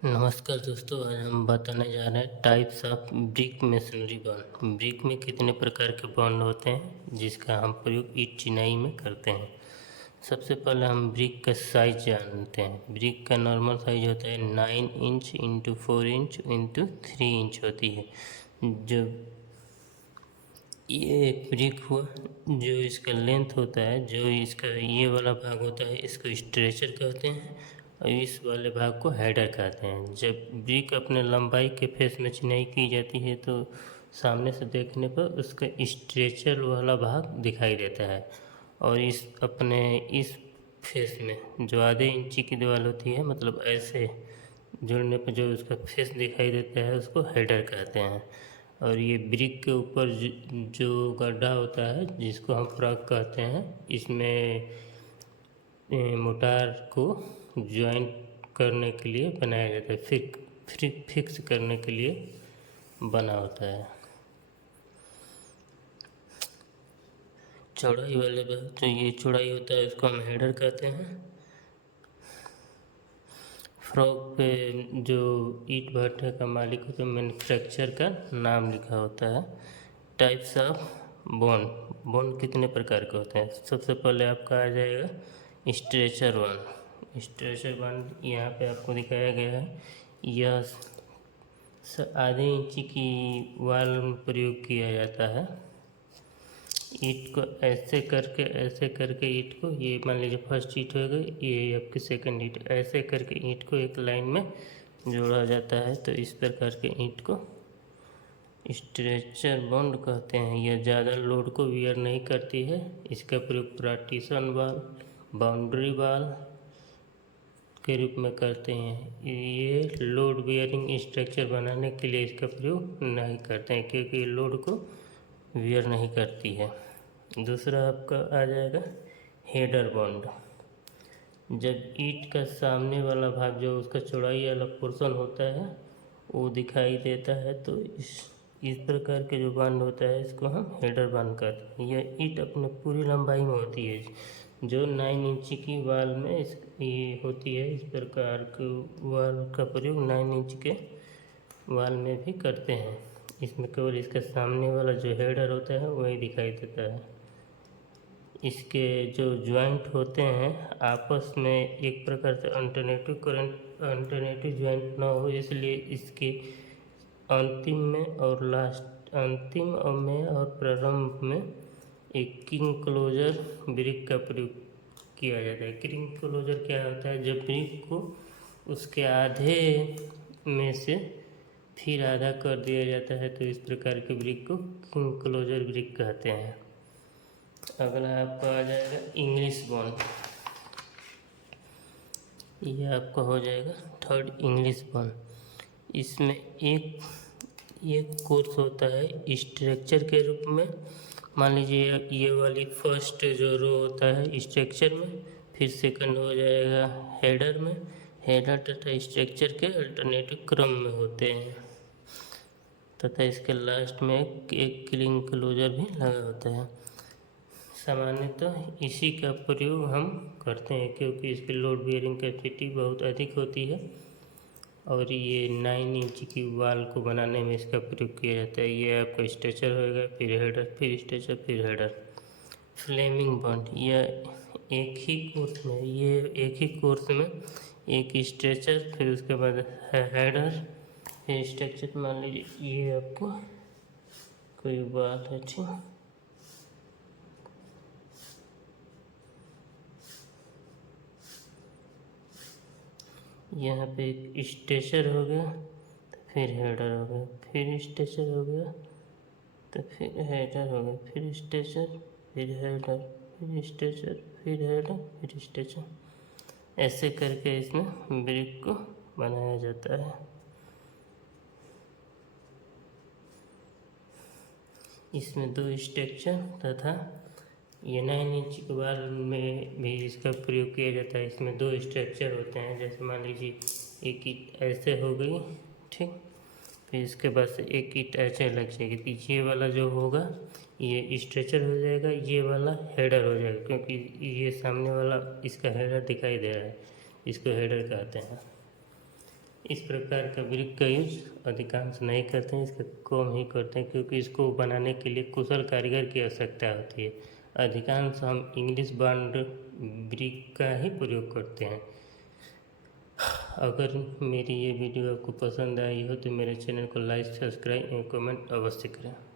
नमस्कार दोस्तों, आज हम बताने जा रहे हैं types of brick masonry bond. Brick में कितने प्रकार के बॉन्ड होते हैं जिसका हम प्रयोग ईंट चिनाई में करते हैं। सबसे पहले हम ब्रिक का साइज जानते हैं। ब्रिक का नॉर्मल साइज होता है 9 inch into 4 inch into 3 inch होती है। जो ये एक ब्रिक हुआ, जो इसका लेंथ होता है, जो इसका ये वाला भाग होता है, इसको स्ट्रेचर कहते हैं और इस वाले भाग को हेडर कहते हैं। जब ब्रिक अपने लंबाई के फेस में चिनाई की जाती है तो सामने से देखने पर उसका स्ट्रेचर वाला भाग दिखाई देता है और इस फेस में जो आधे इंची की दीवार होती है, मतलब ऐसे जुड़ने पर जो उसका फेस दिखाई देता है उसको हेडर कहते हैं। और ये ब्रिक के ऊपर जो गड्ढा होता है जिसको हम फ्रॉग कहते हैं, इसमें मोटार को ज्वाइंट करने के लिए बनाया जाता है, फिक्स करने के लिए बना होता है। चौड़ाई वाले जो ये चौड़ाई होता है उसको हम हेडर कहते हैं। फ्रॉग पे जो ईंट भट्ठे का मालिक होता है, मैन्युफैक्चर का नाम लिखा होता है। टाइप्स ऑफ बॉन्ड कितने प्रकार के होते हैं। सबसे पहले आपका आ जाएगा स्ट्रेचर बॉन्ड। स्ट्रेचर बॉन्ड यहाँ पे आपको दिखाया गया है। यह आधे इंची की वाल में प्रयोग किया जाता है। ईंट को ऐसे करके ईंट को, ये मान लीजिए फर्स्ट ईंट हो गई, ये आपकी सेकंड ईंट, ऐसे करके ईंट को एक लाइन में जोड़ा जाता है। तो इस प्रकार के ईंट को स्ट्रेचर बॉन्ड कहते हैं। यह ज़्यादा लोड को वियर नहीं करती है। इसका प्रयोग पार्टीशन वाल, बाउंड्री वाल के रूप में करते हैं। ये लोड बियरिंग स्ट्रक्चर बनाने के लिए इसका प्रयोग नहीं करते हैं क्योंकि लोड को वियर नहीं करती है। दूसरा आपका आ जाएगा हेडर बॉन्ड। जब ईंट का सामने वाला भाग, जो उसका चौड़ाई वाला पोर्शन होता है, वो दिखाई देता है तो इस प्रकार के जो बांध होता है इसको हम हेडर बांध करते हैं। यह ईंट अपने पूरी लंबाई में होती है, जो 9 इंच की वाल में ये होती है। इस प्रकार के वाल का प्रयोग 9 इंच के वाल में भी करते हैं। इसमें केवल इसका सामने वाला जो हेडर होता है वही दिखाई देता है। इसके जो जॉइंट होते हैं आपस में एक प्रकार से अल्टरनेटिव जॉइंट ना हो, इसलिए इसके अंतिम में और प्रारंभ में एक किंग क्लोजर ब्रिक का प्रयोग किया जाता है। किंग क्लोजर क्या होता है, जब ब्रिक को उसके आधे में से फिर आधा कर दिया जाता है तो इस प्रकार के ब्रिक को किंग क्लोजर ब्रिक कहते हैं। अगला आपका आ जाएगा इंग्लिश बॉन्ड। यह आपका हो जाएगा थर्ड इंग्लिश बॉन्ड। इसमें एक कोर्स होता है स्ट्रक्चर के रूप में। मान लीजिए ये वाली फर्स्ट जो रो होता है स्ट्रक्चर में, फिर सेकंड हो जाएगा हेडर में। हेडर तथा स्ट्रक्चर के अल्टरनेटिव क्रम में होते हैं तथा इसके लास्ट में एक किंग क्लोजर भी लगा होता है। सामान्यतः इसी का प्रयोग हम करते हैं क्योंकि इसकी लोड बियरिंग कैपेसिटी बहुत अधिक होती है और ये 9 इंच की वाल को बनाने में इसका प्रयोग किया जाता है। ये आपका स्ट्रेचर होएगा, फिर हेडर, फिर स्ट्रेचर, फिर हेडर। फ्लेमिंग बॉन्ड, यह एक ही कोर्स में एक स्ट्रेचर, फिर उसके बाद हेडर, फिर स्ट्रेचर। मान लीजिए ये आपको कोई वाल है, ठीक, यहाँ पे एक स्ट्रेचर हो गया तो फिर हेडर हो गया, फिर स्ट्रेचर हो गया तो फिर हेडर हो गया, फिर स्ट्रेचर, फिर हेडर, फिर स्ट्रेचर, फिर हेडर, फिर स्ट्रेचर। ऐसे करके इसमें ब्रिक को बनाया जाता है। इसमें 2 स्ट्रक्चर तथा ये 9 इंच के वाल में भी इसका प्रयोग किया जाता है। इसमें 2 स्ट्रक्चर होते हैं। जैसे मान लीजिए एक ईंट ऐसे हो गई, ठीक, फिर इसके बाद से एक ईंट ऐसे लग जाएगी, तो ये वाला जो होगा ये स्ट्रेचर हो जाएगा, ये वाला हेडर हो जाएगा क्योंकि ये सामने वाला इसका हेडर दिखाई दे रहा है, इसको हेडर कहते हैं। इस प्रकार का ब्रिक का यूज अधिकांश नहीं करते हैं, इसका कम ही करते हैं, क्योंकि इसको बनाने के लिए कुशल कारीगर की आवश्यकता होती है। अधिकांश हम इंग्लिश बॉन्ड ब्रिक का ही प्रयोग करते हैं। अगर मेरी ये वीडियो आपको पसंद आई हो तो मेरे चैनल को लाइक, सब्सक्राइब एवं कमेंट अवश्य करें।